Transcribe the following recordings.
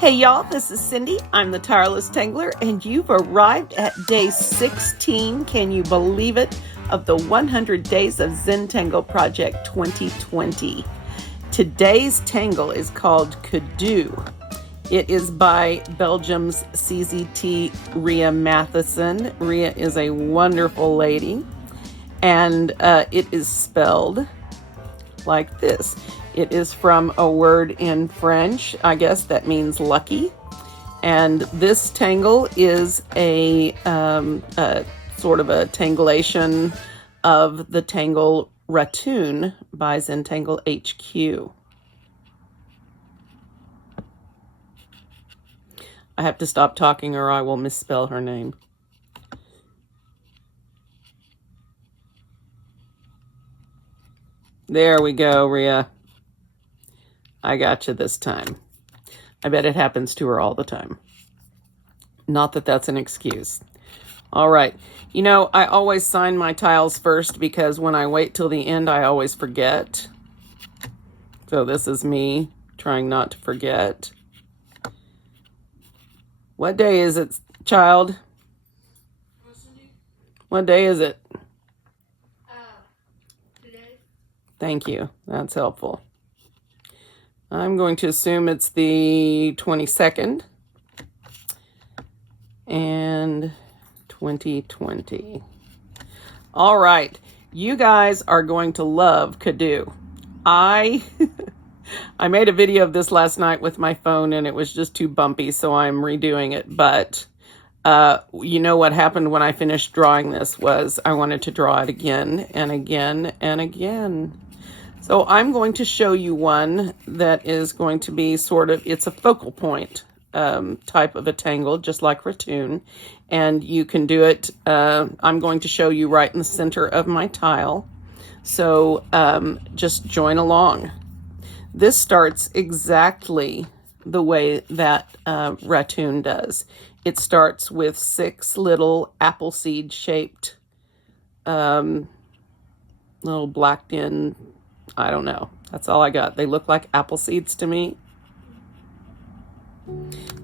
Hey y'all, this is Cindy. I'm the Tireless Tangler, and you've arrived at day 16, can you believe it, of the 100 Days of Zentangle Project 2020. Today's tangle is called Cadoo. It is by Belgium's CZT Ria Matheussen. Ria is a wonderful lady, and it is spelled like this. It is from a word in French, I guess that means lucky. And this tangle is a sort of a tangulation of the tangle Ratoon by Zentangle HQ. I have to stop talking or I will misspell her name. There we go, Ria. I got you this time. I bet it happens to her all the time. Not that that's an excuse. All right. You know, I always sign my tiles first because when I wait till the end, I always forget. So this is me trying not to forget. What day is it, child? What day is it? Today. Thank you. That's helpful. I'm going to assume it's the 22nd and 2020. All right. You guys are going to love Cadoo. I made a video of this last night with my phone and it was just too bumpy, so I'm redoing it. But you know what happened when I finished drawing this was I wanted to draw it again and again and again. So I'm going to show you one that is going to be sort of, it's a focal point type of a tangle, just like Ratoon. And you can do it, I'm going to show you right in the center of my tile. So just join along. This starts exactly the way that Ratoon does. It starts with 6 little apple seed shaped, little blacked in, I don't know. That's all I got. They look like apple seeds to me.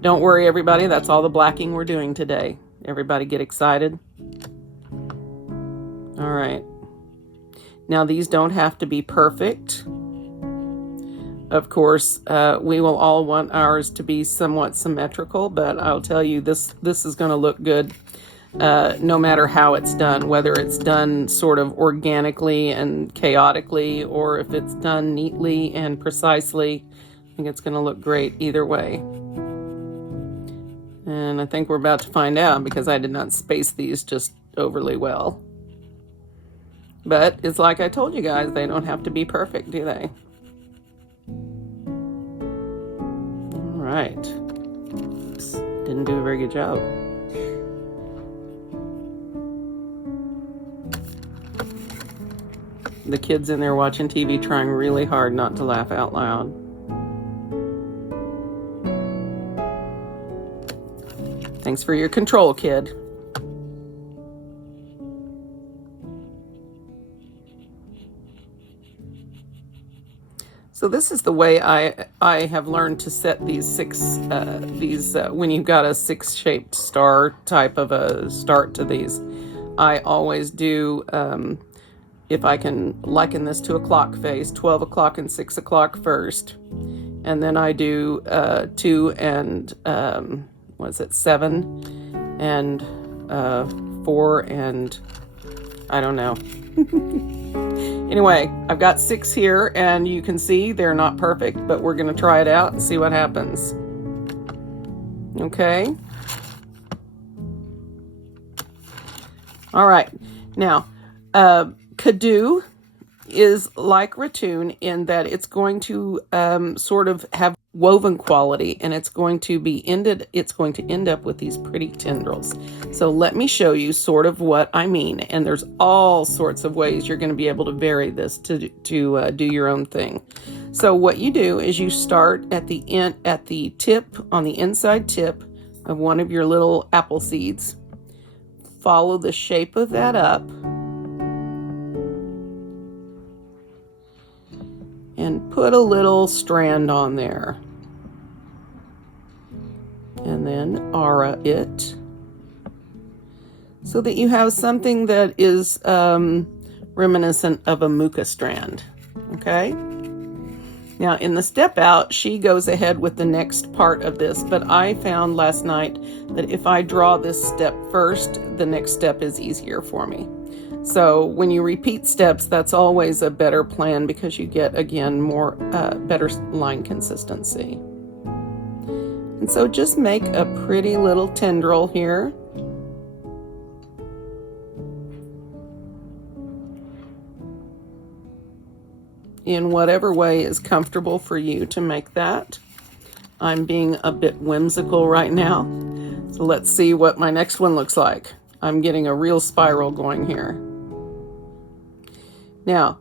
Don't worry, everybody. That's all the blacking we're doing today. Everybody get excited. All right. Now, these don't have to be perfect. Of course, we will all want ours to be somewhat symmetrical, but I'll tell you, this is going to look good no matter how it's done, whether it's done sort of organically and chaotically, or if it's done neatly and precisely. I think it's going to look great either way. And I think we're about to find out because I did not space these just overly well. But it's like I told you guys, they don't have to be perfect, do they? All right. Oops, didn't do a very good job. The kids in there watching TV trying really hard not to laugh out loud. Thanks for your control, kid. So this is the way I have learned to set these when you've got a 6-shaped star type of a start to these. I always do, if I can liken this to a clock face, 12 o'clock and 6 o'clock first. And then I do 2 and, 7 and 4 and I don't know. Anyway, I've got 6 here and you can see they're not perfect, but we're going to try it out and see what happens. Okay. All right. Now, Cadoo is like Ratoon in that it's going to sort of have woven quality, and it's going to end up with these pretty tendrils. So let me show you sort of what I mean, and there's all sorts of ways you're going to be able to vary this to do your own thing. So what you do is you start at the end, at the tip, on the inside tip of one of your little apple seeds. Follow the shape of that up and put a little strand on there. then aura it so that you have something that is reminiscent of a muka strand. Okay? Now in the step out, she goes ahead with the next part of this, but I found last night that if I draw this step first, the next step is easier for me. So when you repeat steps, that's always a better plan because you get, again, more better line consistency. And so just make a pretty little tendril here. In whatever way is comfortable for you to make that. I'm being a bit whimsical right now. So let's see what my next one looks like. I'm getting a real spiral going here. Now,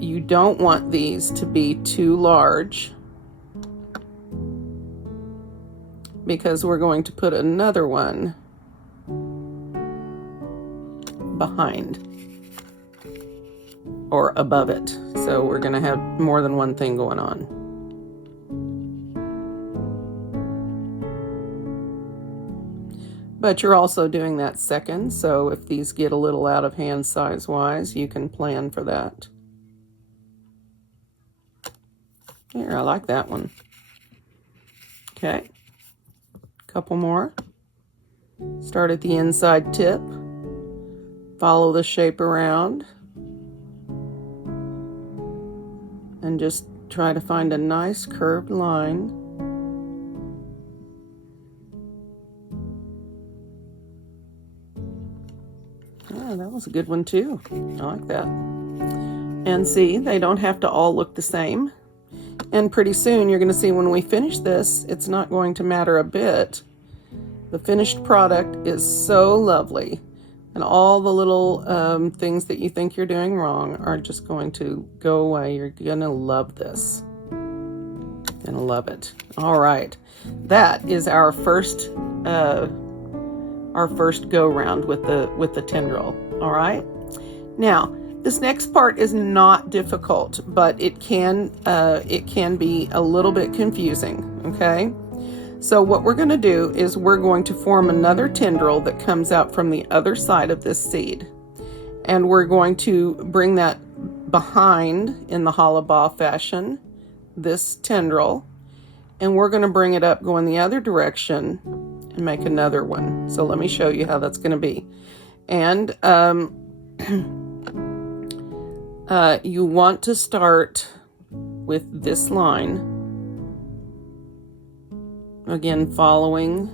you don't want these to be too large because we're going to put another one behind or above it. So we're going to have more than one thing going on. But you're also doing that second, so if these get a little out of hand size-wise, you can plan for that. Here, I like that one. Okay, couple more. Start at the inside tip, follow the shape around, and just try to find a nice curved line. Yeah, that was a good one too. I like that. And see, they don't have to all look the same. And pretty soon you're going to see when we finish this, it's not going to matter a bit. The finished product is so lovely. And all the little things that you think you're doing wrong are just going to go away. You're going to love this. Going to love it. All right. That is our first go round with the tendril. All right. Now, this next part is not difficult, but it can be a little bit confusing. Okay. So what we're going to do is we're going to form another tendril that comes out from the other side of this seed. And we're going to bring that behind in the hollow ball fashion, this tendril. And we're going to bring it up going the other direction and make another one. So let me show you how that's going to be. And you want to start with this line. Again, following.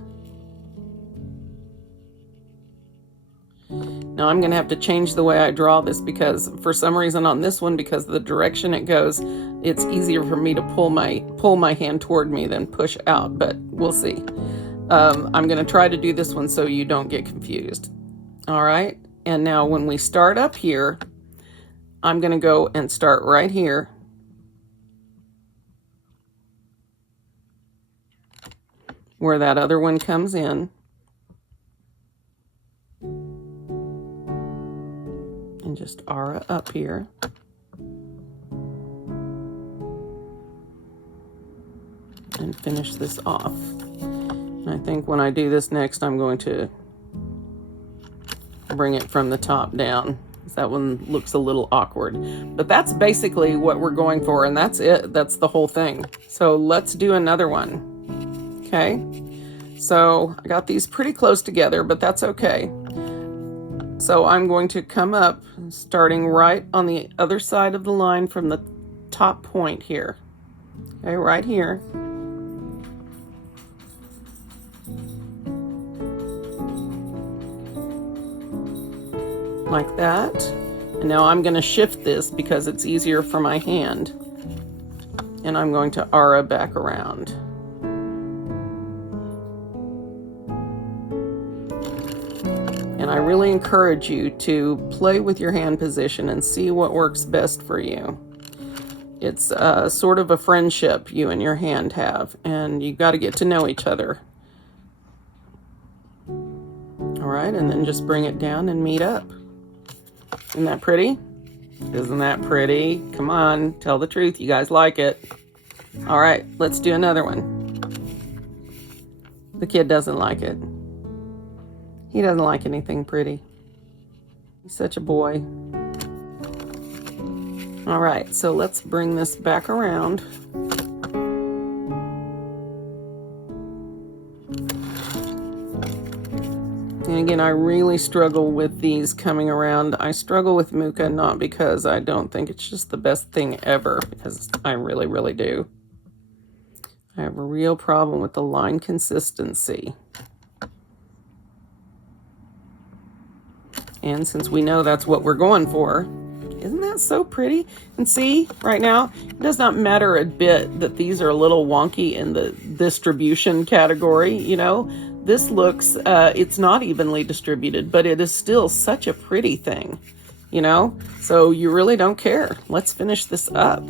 Now I'm going to have to change the way I draw this because for some reason on this one, because of the direction it goes, it's easier for me to pull my hand toward me than push out, but we'll see. I'm going to try to do this one so you don't get confused. All right. And now when we start up here, I'm going to go and start right here. Where that other one comes in. And just aura up here. And finish this off. And I think when I do this next, I'm going to bring it from the top down. That one looks a little awkward. But that's basically what we're going for, and that's it. That's the whole thing. So let's do another one. Okay, so I got these pretty close together, but that's okay. So I'm going to come up, starting right on the other side of the line from the top point here. Okay, right here. Like that. And now I'm going to shift this because it's easier for my hand. And I'm going to aura back around. And I really encourage you to play with your hand position and see what works best for you. It's sort of a friendship you and your hand have, and you've got to get to know each other. All right, and then just bring it down and meet up. Isn't that pretty? Isn't that pretty? Come on, tell the truth. You guys like it. All right, let's do another one. The kid doesn't like it. He doesn't like anything pretty. He's such a boy. All right, so let's bring this back around. And again, I really struggle with these coming around. I struggle with Muka, not because I don't think it's just the best thing ever, because I really, really do. I have a real problem with the line consistency. And since we know that's what we're going for, isn't that so pretty? And see, right now, it does not matter a bit that these are a little wonky in the distribution category, you know? This looks, it's not evenly distributed, but it is still such a pretty thing, you know? So you really don't care. Let's finish this up.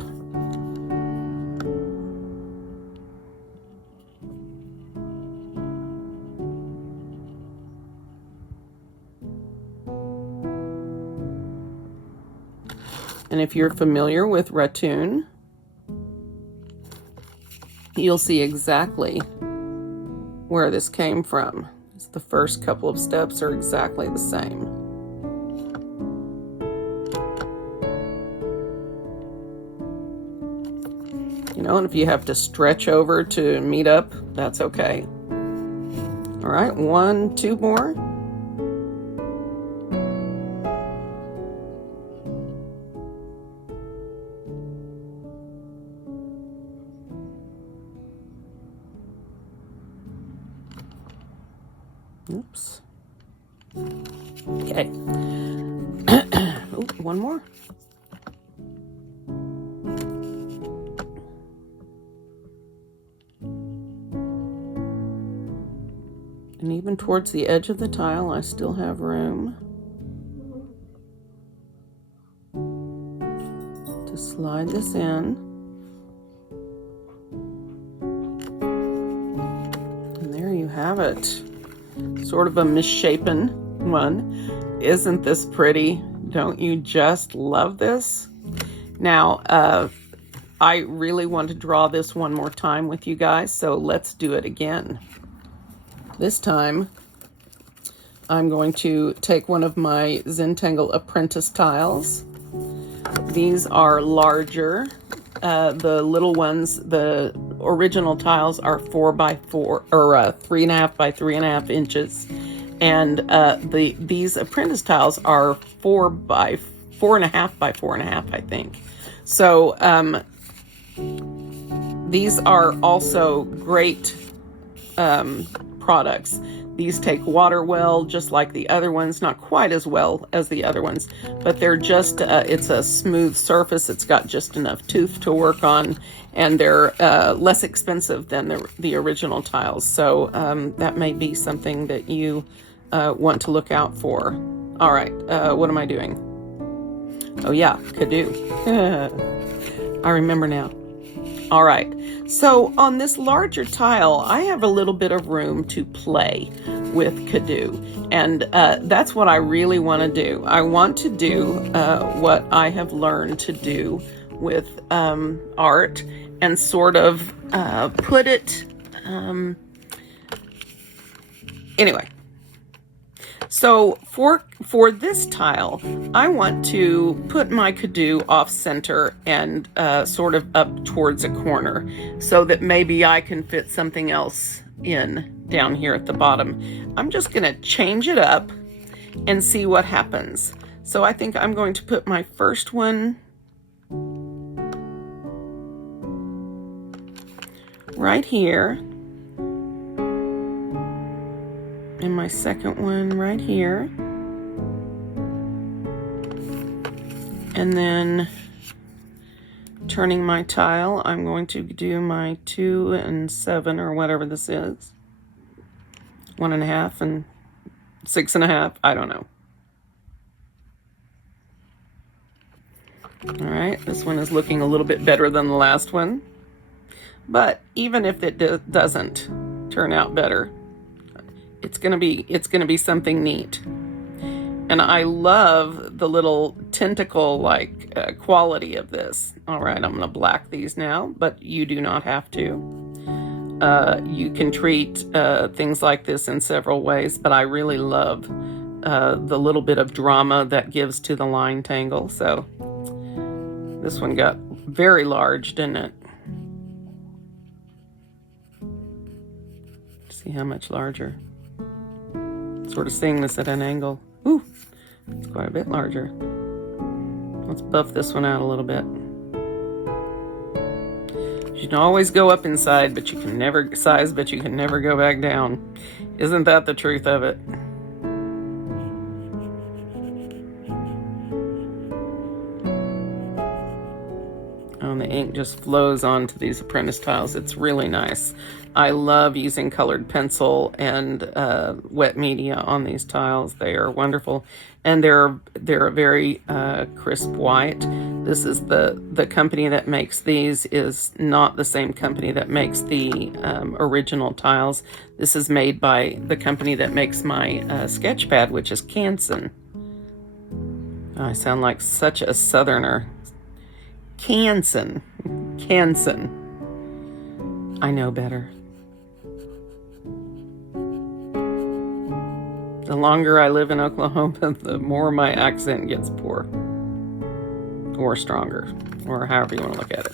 And if you're familiar with Ratoon, you'll see exactly where this came from. The first couple of steps are exactly the same. You know, and if you have to stretch over to meet up, that's okay. All right, 1, 2 more. Oops. Okay. Oh, 1 more. And even towards the edge of the tile, I still have room to slide this in. And there you have it. Sort of a misshapen one. Isn't this pretty? Don't you just love this? Now, I really want to draw this one more time with you guys, so let's do it again. This time, I'm going to take one of my Zentangle apprentice tiles. These are larger. The little ones, the original tiles are 4 by 4 or 3.5 by 3.5 inches, and these apprentice tiles are 4 by 4.5 by 4.5, I think. So these are also great products. These take water well, just like the other ones, not quite as well as the other ones, but they're just, it's a smooth surface. It's got just enough tooth to work on, and they're less expensive than the original tiles. So that may be something that you want to look out for. All right, what am I doing? Oh yeah, Cadoo. I remember now. All right, so on this larger tile, I have a little bit of room to play with Cadoo, and that's what I really want to do. I want to do what I have learned to do with art, and sort of put it, anyway. So for this tile, I want to put my Cadoo off center and sort of up towards a corner, so that maybe I can fit something else in down here at the bottom. I'm just going to change it up and see what happens. So I think I'm going to put my first one right here, and my second one right here, and then turning my tile, I'm going to do my 2 and 7 or whatever this is, 1.5 and 6.5, I don't know. All right, this one is looking a little bit better than the last one, but even if it doesn't turn out better, it's gonna be something neat. And I love the little tentacle like quality of this. All right, I'm gonna black these now, but you do not have to. You can treat things like this in several ways, but I really love the little bit of drama that gives to the line tangle. So this one got very large, didn't it? See how much larger? Sort of seeing this at an angle. Ooh, it's quite a bit larger. Let's buff this one out a little bit. You can always go up inside, but you can never size, but you can never go back down. Isn't that the truth of it? Oh, and the ink just flows onto these apprentice tiles. It's really nice. I love using colored pencil and wet media on these tiles. They are wonderful, and they're a very crisp white. This is the company that makes these is not the same company that makes the original tiles. This is made by the company that makes my sketch pad, which is Canson. Oh, I sound like such a southerner. Canson. I know better. The longer I live in Oklahoma, the more my accent gets poor. Or stronger. Or however you want to look at it.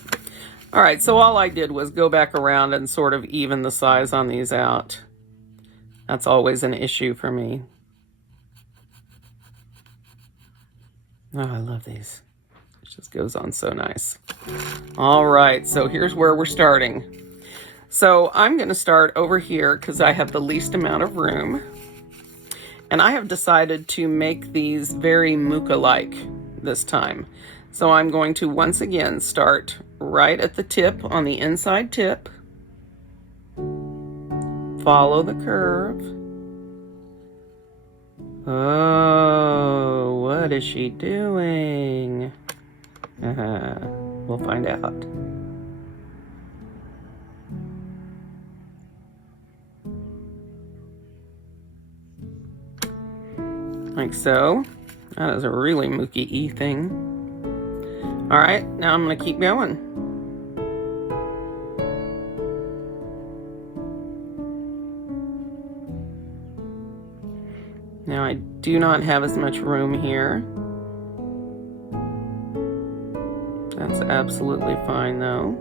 All right, so all I did was go back around and sort of even the size on these out. That's always an issue for me. Oh, I love these. It just goes on so nice. All right, so here's where we're starting. So I'm going to start over here because I have the least amount of room. And I have decided to make these very Muka-like this time. So I'm going to once again start right at the tip on the inside tip. Follow the curve. Oh, what is she doing? We'll find out. Like so. That is a really mooky-y thing. All right, now I'm going to keep going. Now I do not have as much room here. That's absolutely fine though.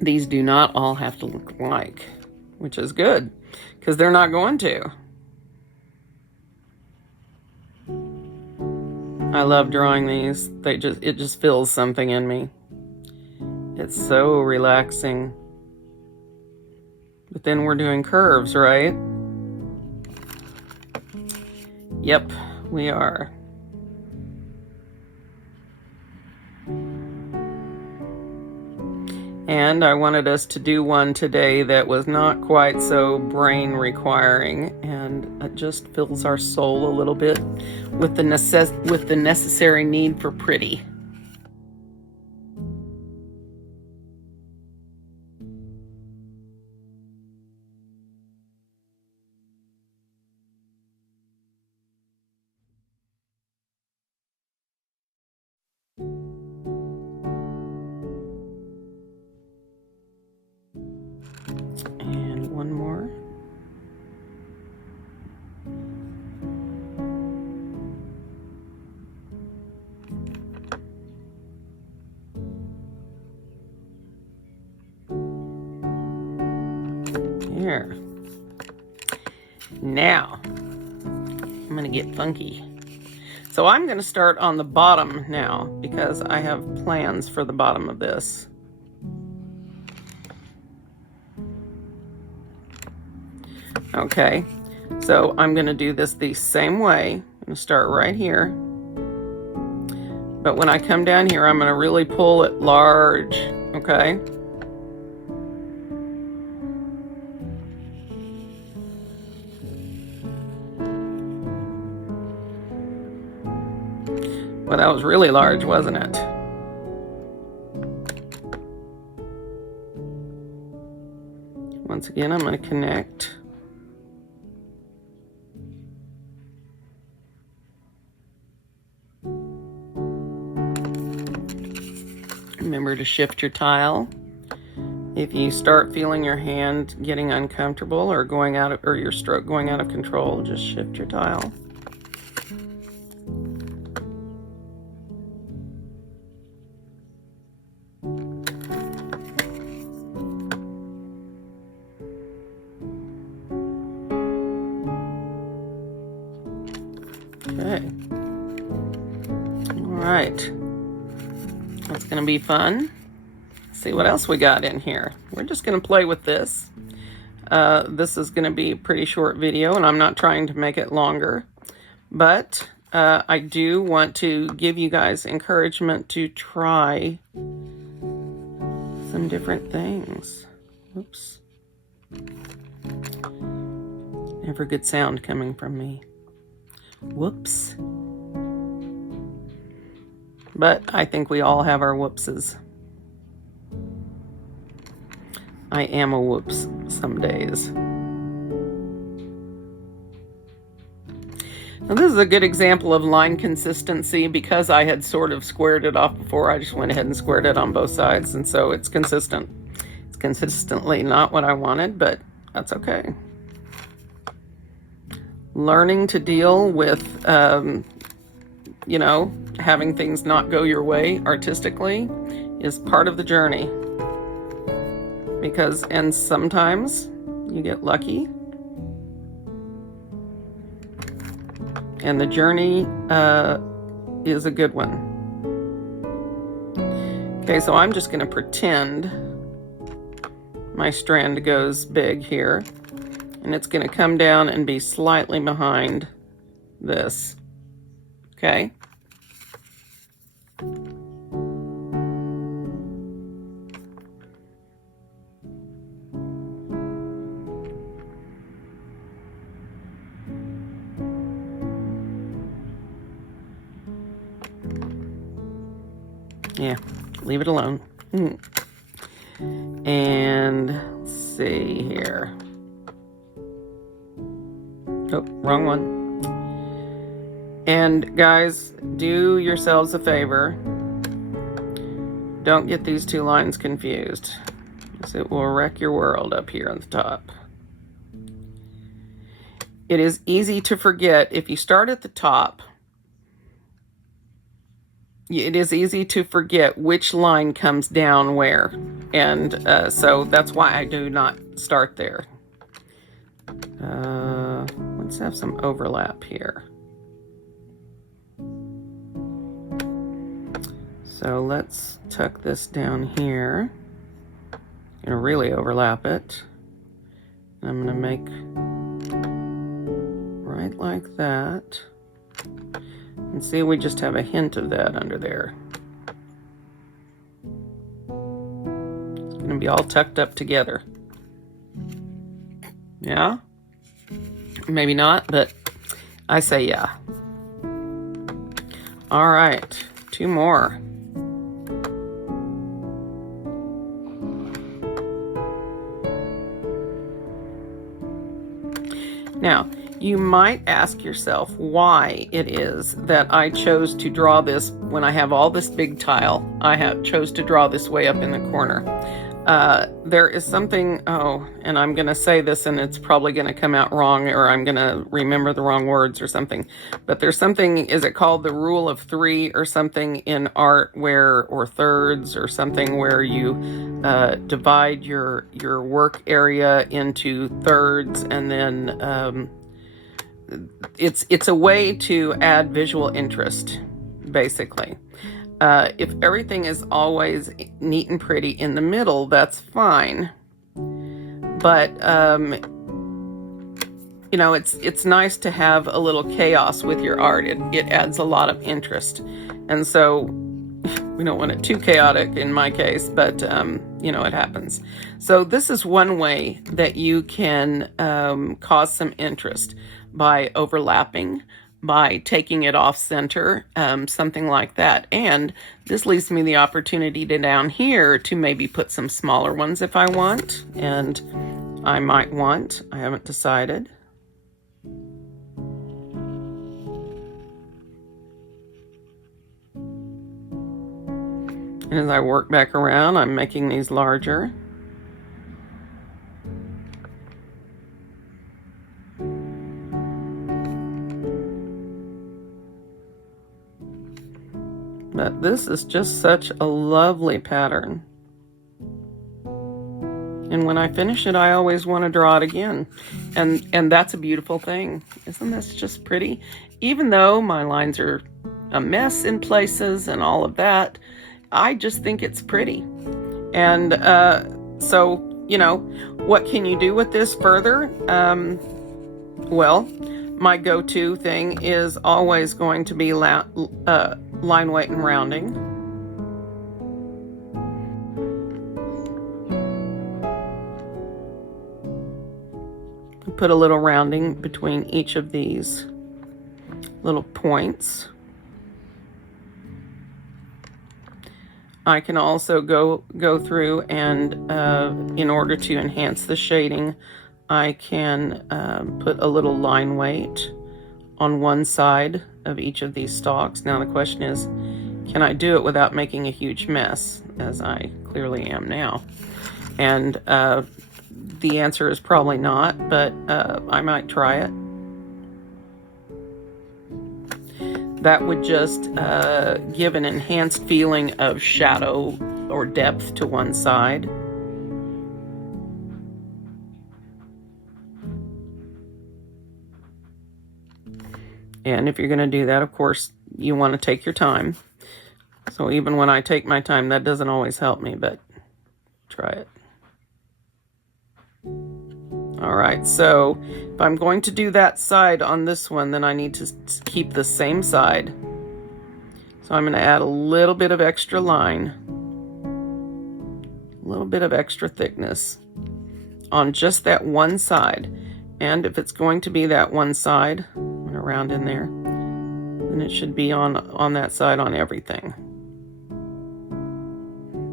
These do not all have to look alike, which is good because they're not going to. I love drawing these. It just fills something in me. It's so relaxing. But then we're doing curves, right? Yep, we are. And I wanted us to do one today that was not quite so brain requiring, and it just fills our soul a little bit with the necessary need for pretty. And one more. There. Now, I'm going to get funky. So I'm going to start on the bottom now because I have plans for the bottom of this. Okay, so I'm going to do this the same way. I'm going to start right here. But when I come down here, I'm going to really pull it large, okay? Well, that was really large, wasn't it? Once again, I'm going to connect. Remember to shift your tile. If you start feeling your hand getting uncomfortable or your stroke going out of control, just shift your tile. Okay. All right. That's going to be fun. See what else we got in here. We're just going to play with this. This is going to be a pretty short video, and I'm not trying to make it longer. But I do want to give you guys encouragement to try some different things. Oops. Never good sound coming from me. Whoops. But I think we all have our whoopses. I am a whoops some days. Now this is a good example of line consistency because I had sort of squared it off before. I just went ahead and squared it on both sides, and so it's consistent. It's consistently not what I wanted, but that's okay. Learning to deal with, you know, having things not go your way artistically is part of the journey. And sometimes you get lucky. And the journey is a good one. Okay, so I'm just going to pretend my strand goes big here. And it's going to come down and be slightly behind this. Okay? Yeah, leave it alone. And let's see here. Oh, wrong one. And guys, do yourselves a favor. Don't get these two lines confused, because it will wreck your world up here on the top. It is easy to forget if you start at the top. It is easy to forget which line comes down where. And so that's why I do not start there. Let's have some overlap here. So let's tuck this down here. I'm gonna really overlap it. I'm gonna make right like that. And see, we just have a hint of that under there. It's gonna be all tucked up together. Yeah? Maybe not, but I say yeah. All right, two more. Now, you might ask yourself why it is that I chose to draw this when I have all this big tile. Chose to draw this way up in the corner. There is something, and I'm going to say this and it's probably going to come out wrong, or I'm going to remember the wrong words or something. But there's something, is it called the rule of three or something in art or thirds or something, where you divide your work area into thirds, and then it's a way to add visual interest, basically. If everything is always neat and pretty in the middle, that's fine. But, you know, it's nice to have a little chaos with your art. It adds a lot of interest. And so we don't want it too chaotic in my case, but, you know, it happens. So this is one way that you can cause some interest by overlapping, by taking it off center, something like that. And this leaves me the opportunity to down here to maybe put some smaller ones if I want, and I haven't decided. And as I work back around, I'm making these larger. But this is just such a lovely pattern. And when I finish it, I always want to draw it again. And that's a beautiful thing. Isn't this just pretty? Even though my lines are a mess in places and all of that, I just think it's pretty. And so, you know, what can you do with this further? Well, my go-to thing is always going to be line weight and rounding. Put a little rounding between each of these little points. I can also go through and in order to enhance the shading, I can put a little line weight on one side of each of these stalks. Now the question is, can I do it without making a huge mess, as I clearly am now? And the answer is probably not, but I might try it. That would just give an enhanced feeling of shadow or depth to one side. And if you're going to do that, of course, you want to take your time. So even when I take my time, that doesn't always help me, but try it. All right, so if I'm going to do that side on this one, then I need to keep the same side. So I'm going to add a little bit of extra line, a little bit of extra thickness on just that one side. And if it's going to be that one side, I'm going to round in there, then it should be on that side on everything.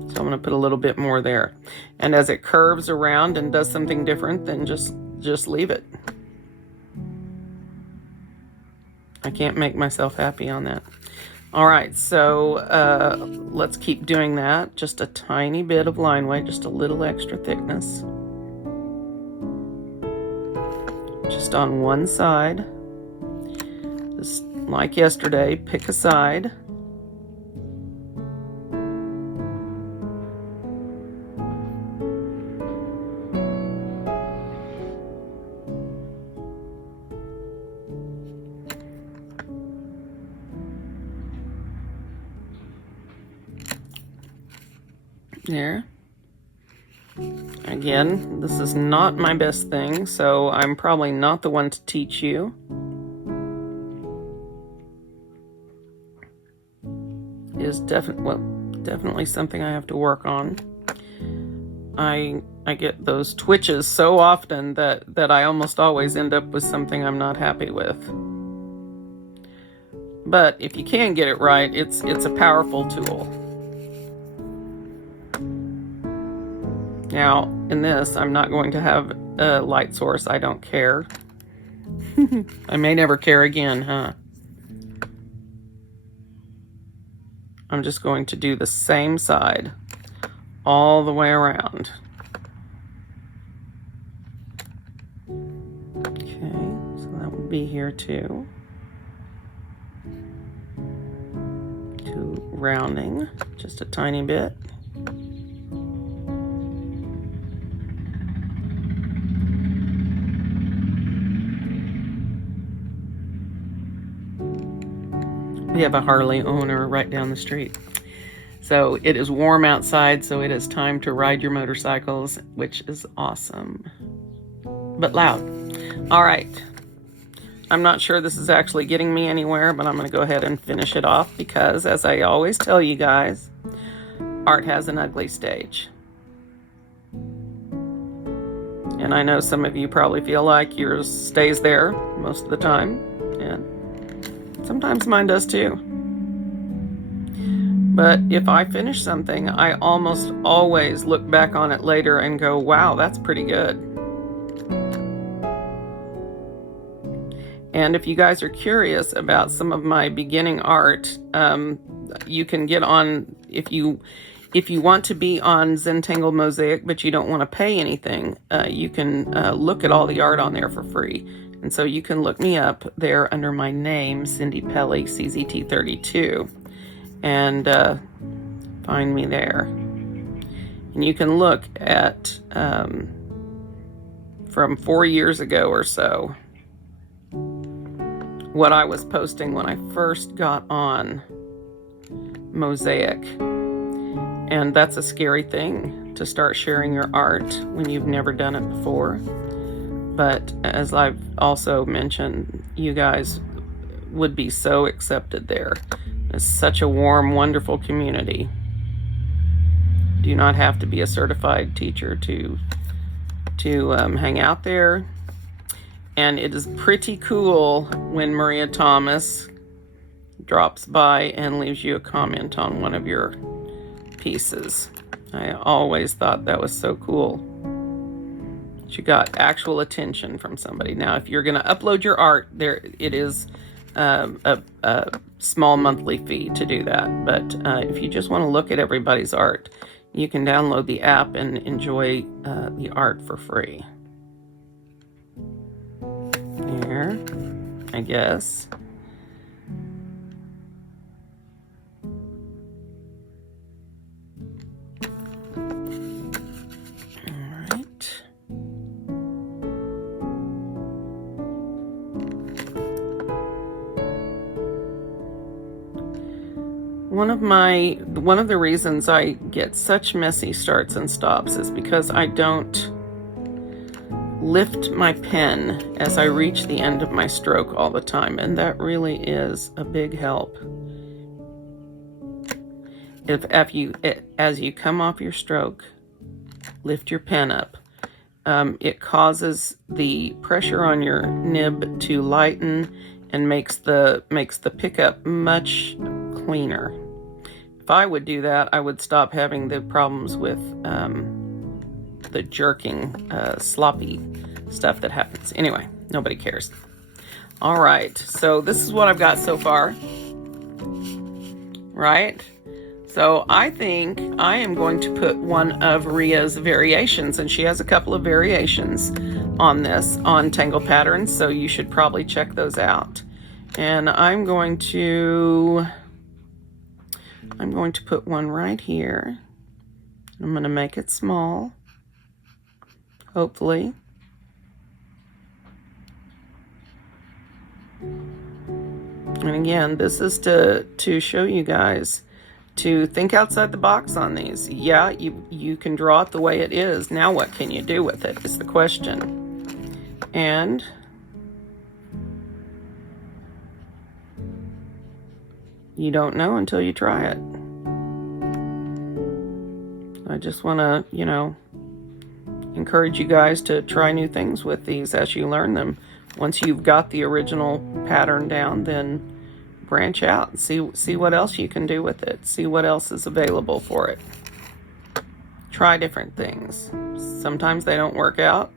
So I'm going to put a little bit more there. And as it curves around and does something different, then just leave it. I can't make myself happy on that. All right, so let's keep doing that. Just a tiny bit of line weight, just a little extra thickness. Just on one side. Just like yesterday, pick a side. There. Again, this is not my best thing, so I'm probably not the one to teach you. It is definitely something I have to work on. I get those twitches so often that I almost always end up with something I'm not happy with. But if you can get it right, it's a powerful tool. Now, in this, I'm not going to have a light source. I don't care. I may never care again, huh? I'm just going to do the same side all the way around. Okay, so that would be here too. To rounding, just a tiny bit. We have a Harley owner right down the street. So it is warm outside, so it is time to ride your motorcycles, which is awesome, but loud. All right. I'm not sure this is actually getting me anywhere, but I'm going to go ahead and finish it off because, as I always tell you guys, art has an ugly stage. And I know some of you probably feel like yours stays there most of the time, and sometimes mine does too. But if I finish something, I almost always look back on it later and go, wow, that's pretty good. And if you guys are curious about some of my beginning art, you can get on if you want to be on Zentangle Mosaic, but you don't want to pay anything, you can look at all the art on there for free. And so you can look me up there under my name, Cindy Pelly, CZT32, and find me there. And you can look at from 4 years ago or so what I was posting when I first got on Mosaic. And that's a scary thing, to start sharing your art when you've never done it before. But as I've also mentioned, you guys would be so accepted there. It's such a warm, wonderful community. Do not have to be a certified teacher to hang out there. And it is pretty cool when Maria Thomas drops by and leaves you a comment on one of your pieces. I always thought that was so cool. She got actual attention from somebody. Now, if you're going to upload your art, there it is a small monthly fee to do that. But if you just want to look at everybody's art, you can download the app and enjoy the art for free. Here, I guess. One of the reasons I get such messy starts and stops is because I don't lift my pen as I reach the end of my stroke all the time, and that really is a big help. As you come off your stroke, lift your pen up. It causes the pressure on your nib to lighten and makes the pickup much cleaner. If I would do that, I would stop having the problems with the jerking, sloppy stuff that happens. Anyway, nobody cares. All right, so this is what I've got so far. Right? So I think I am going to put one of Ria's variations, and she has a couple of variations on this, on Tangle Patterns, so you should probably check those out. And I'm going to put one right here. I'm going to make it small, hopefully. And again, this is to show you guys to think outside the box on these. Yeah, you can draw it the way it is. Now what can you do with it is the question. And you don't know until you try it. I just want to, encourage you guys to try new things with these as you learn them. Once you've got the original pattern down, then branch out and see what else you can do with it. See what else is available for it. Try different things. Sometimes they don't work out.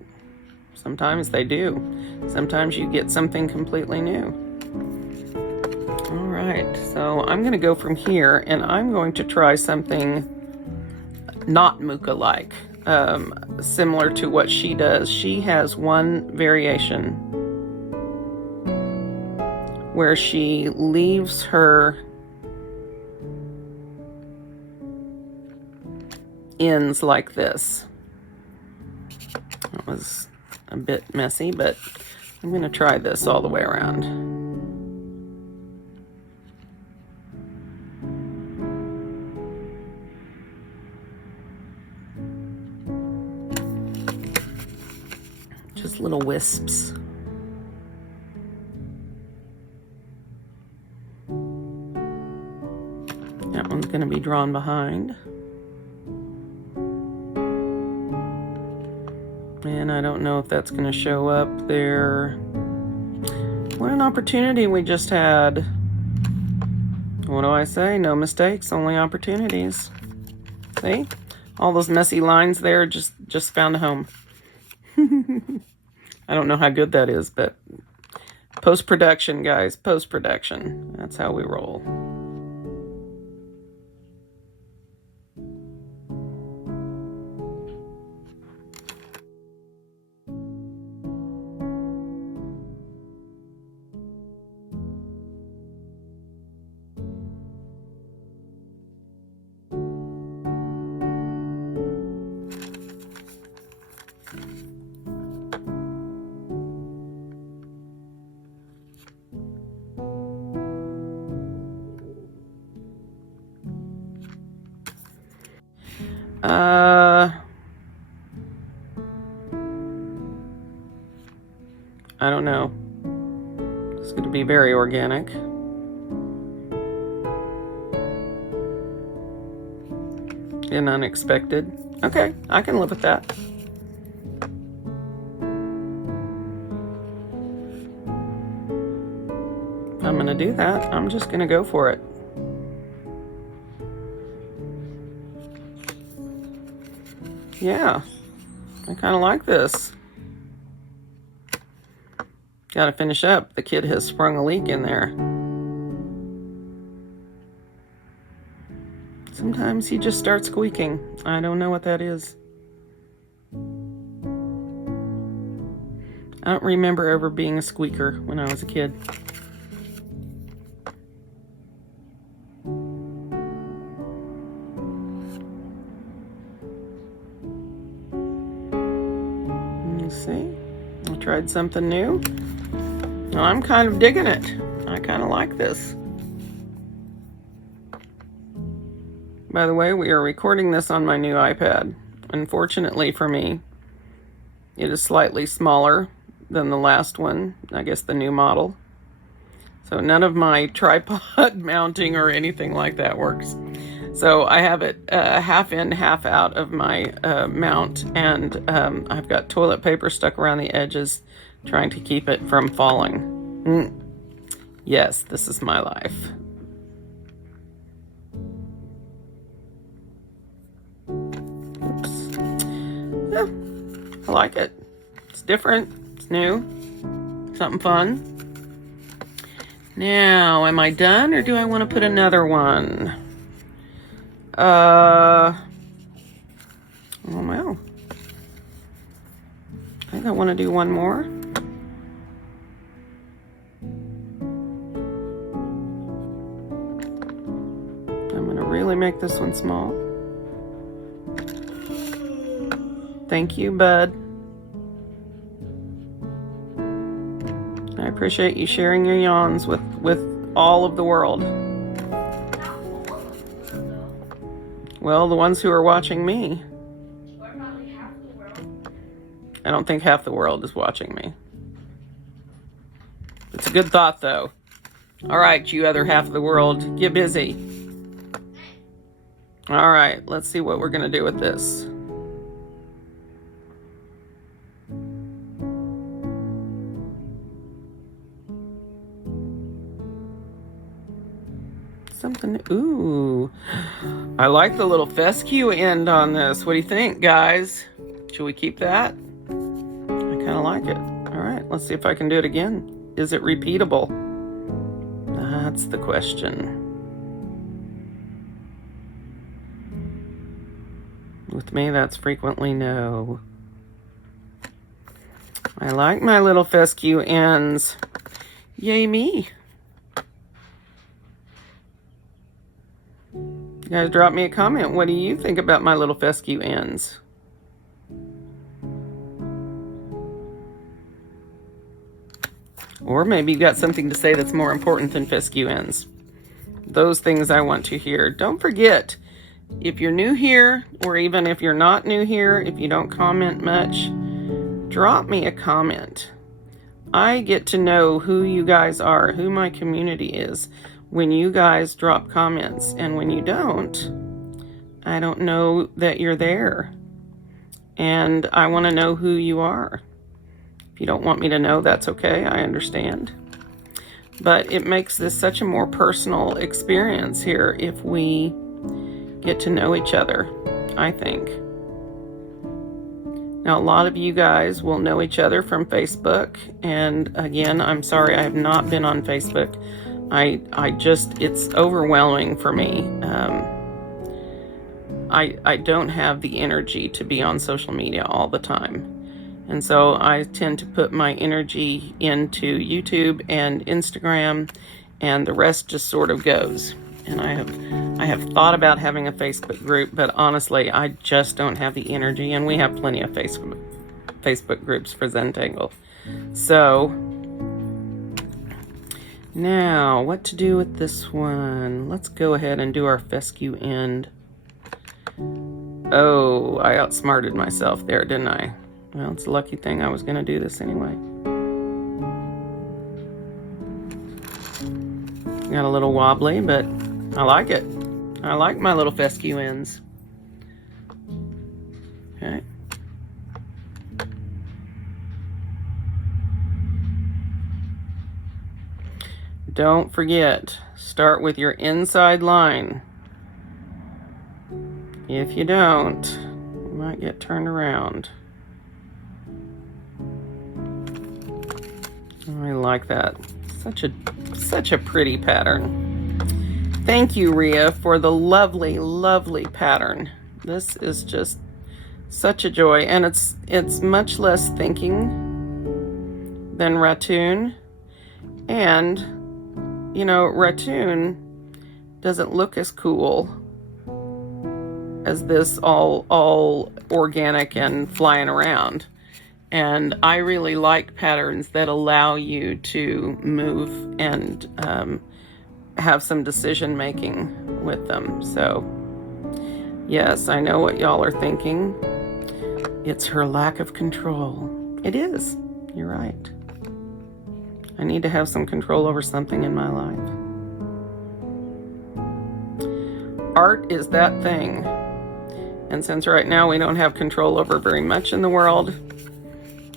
Sometimes they do. Sometimes you get something completely new. All right, so I'm going to go from here, and I'm going to try something not Muka-like, similar to what she does. She has one variation where she leaves her ends like this. That was a bit messy, but I'm going to try this all the way around. Just little wisps. That one's going to be drawn behind. And I don't know if that's going to show up there. What an opportunity we just had. What do I say? No mistakes, only opportunities. See? All those messy lines there just found a home. I don't know how good that is, but post-production, guys, post-production. That's how we roll. I don't know. It's going to be very organic. And unexpected. Okay, I can live with that. If I'm going to do that, I'm just going to go for it. Yeah, I kind of like this. Got to finish up. The kid has sprung a leak in there. Sometimes he just starts squeaking. I don't know what that is. I don't remember ever being a squeaker when I was a kid. You see? I tried something new. I'm kind of digging it. I kind of like this. By the way, we are recording this on my new iPad. Unfortunately for me, it is slightly smaller than the last one, I guess the new model. So none of my tripod mounting or anything like that works. So I have it half in, half out of my mount, and I've got toilet paper stuck around the edges trying to keep it from falling. Yes, this is my life. Yeah, I like it. It's different. It's new. Something fun. Now, am I done or do I want to put another one? Oh, well. I think I want to do one more. I'm going to really make this one small. Thank you, bud. I appreciate you sharing your yawns with all of the world. Well, the ones who are watching me. I don't think half the world is watching me. It's a good thought, though. All right, you other half of the world, get busy. All right, let's see what we're going to do with this. Something, ooh, I like the little fescue end on this. What do you think, guys? Should we keep that? I kind of like it. All right, let's see if I can do it again. Is it repeatable? That's the question. With me, that's frequently no. I like my little fescue ends. Yay me. You guys drop me a comment. What do you think about my little fescue ends? Or maybe you've got something to say that's more important than fescue ends. Those things I want to hear. Don't forget, if you're new here, or even if you're not new here, if you don't comment much, drop me a comment. I get to know who you guys are, who my community is, when you guys drop comments. And when you don't, I don't know that you're there. And I want to know who you are. If you don't want me to know, that's okay. I understand. But it makes this such a more personal experience here if we get to know each other, I think. Now, a lot of you guys will know each other from Facebook. And again, I'm sorry, I have not been on Facebook. I just, it's overwhelming for me. I don't have the energy to be on social media all the time. And so I tend to put my energy into YouTube and Instagram, and the rest just sort of goes. And I have thought about having a Facebook group, but honestly, I just don't have the energy, and we have plenty of Facebook groups for Zentangle. So now, what to do with this one? Let's go ahead and do our fescue end. Oh, I outsmarted myself there, didn't I? Well, it's a lucky thing I was going to do this anyway. Got a little wobbly, but I like it. I like my little fescue ends. Okay. Don't forget, start with your inside line. If you don't, you might get turned around. I like that. Such a pretty pattern. Thank you, Ria, for the lovely, lovely pattern. This is just such a joy, and it's much less thinking than ratoon. And you know, ratoon doesn't look as cool as this all organic and flying around. And I really like patterns that allow you to move and have some decision making with them. So yes, I know what y'all are thinking. It's her lack of control. It is. You're right. I need to have some control over something in my life. Art is that thing. And since right now we don't have control over very much in the world,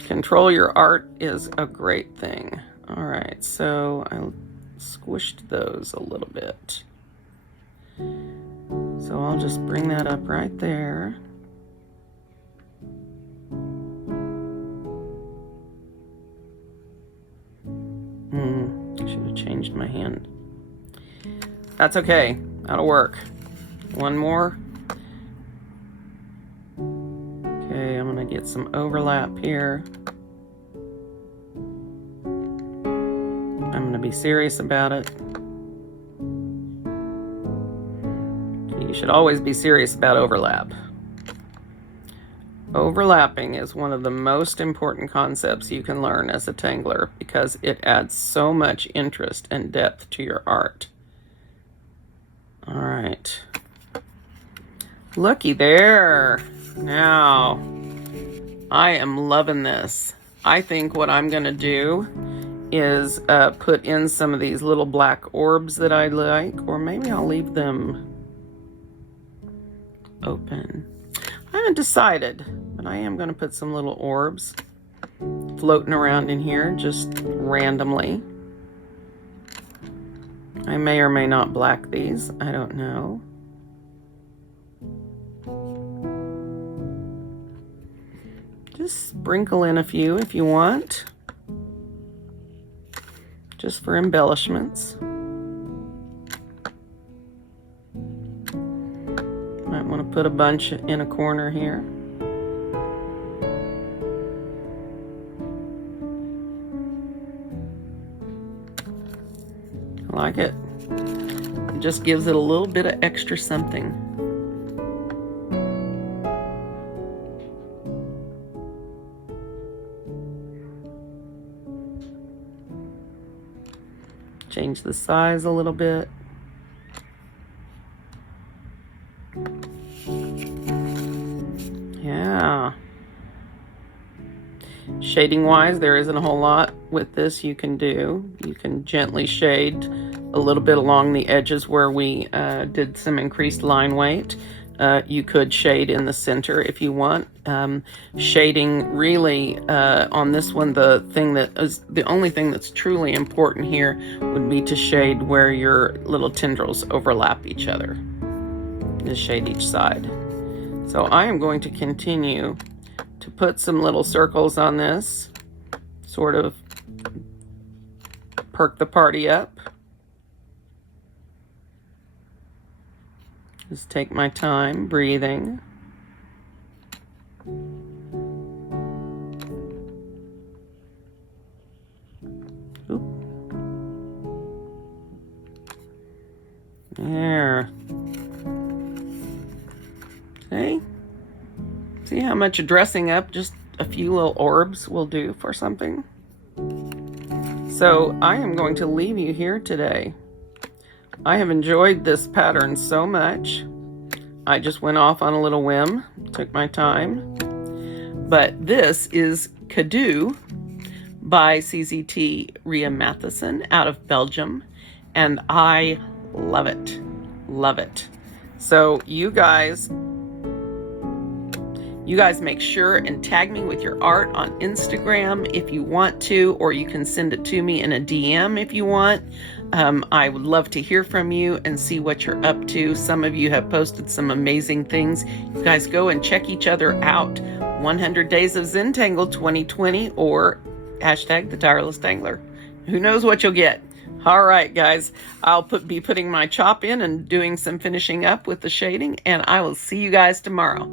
control your art is a great thing. All right, so I squished those a little bit. So I'll just bring that up right there. I should have changed my hand. That's okay. That'll work. One more. Okay, I'm gonna get some overlap here. I'm gonna be serious about it. You should always be serious about overlap. Overlapping is one of the most important concepts you can learn as a tangler because it adds so much interest and depth to your art. All right. Looky there. Now, I am loving this. I think what I'm going to do is put in some of these little black orbs that I like, or maybe I'll leave them open. I haven't decided, but I am going to put some little orbs floating around in here just randomly. I may or may not black these. I don't know. Just sprinkle in a few if you want, just for embellishments. Might want to put a bunch in a corner here. I like it. It just gives it a little bit of extra something. Change the size a little bit. Yeah. Shading wise, there isn't a whole lot with this you can do. You can gently shade a little bit along the edges where we did some increased line weight. You could shade in the center if you want. Shading really on this one, the only thing that's truly important here would be to shade where your little tendrils overlap each other. Just shade each side. So I am going to continue to put some little circles on this, sort of perk the party up. Just take my time breathing. Oop. There. See how much dressing up just a few little orbs will do for something? So I am going to leave you here today. I have enjoyed this pattern so much. I just went off on a little whim, took my time. But this is Cadoo by CZT Ria Matheussen out of Belgium, and I love it. Love it. So you guys make sure and tag me with your art on Instagram if you want to, or you can send it to me in a DM if you want. I would love to hear from you and see what you're up to. Some of you have posted some amazing things. You guys go and check each other out. 100 Days of Zentangle 2020 or hashtag the tireless tangler. Who knows what you'll get. All right, guys, I'll be putting my chop in and doing some finishing up with the shading, and I will see you guys tomorrow.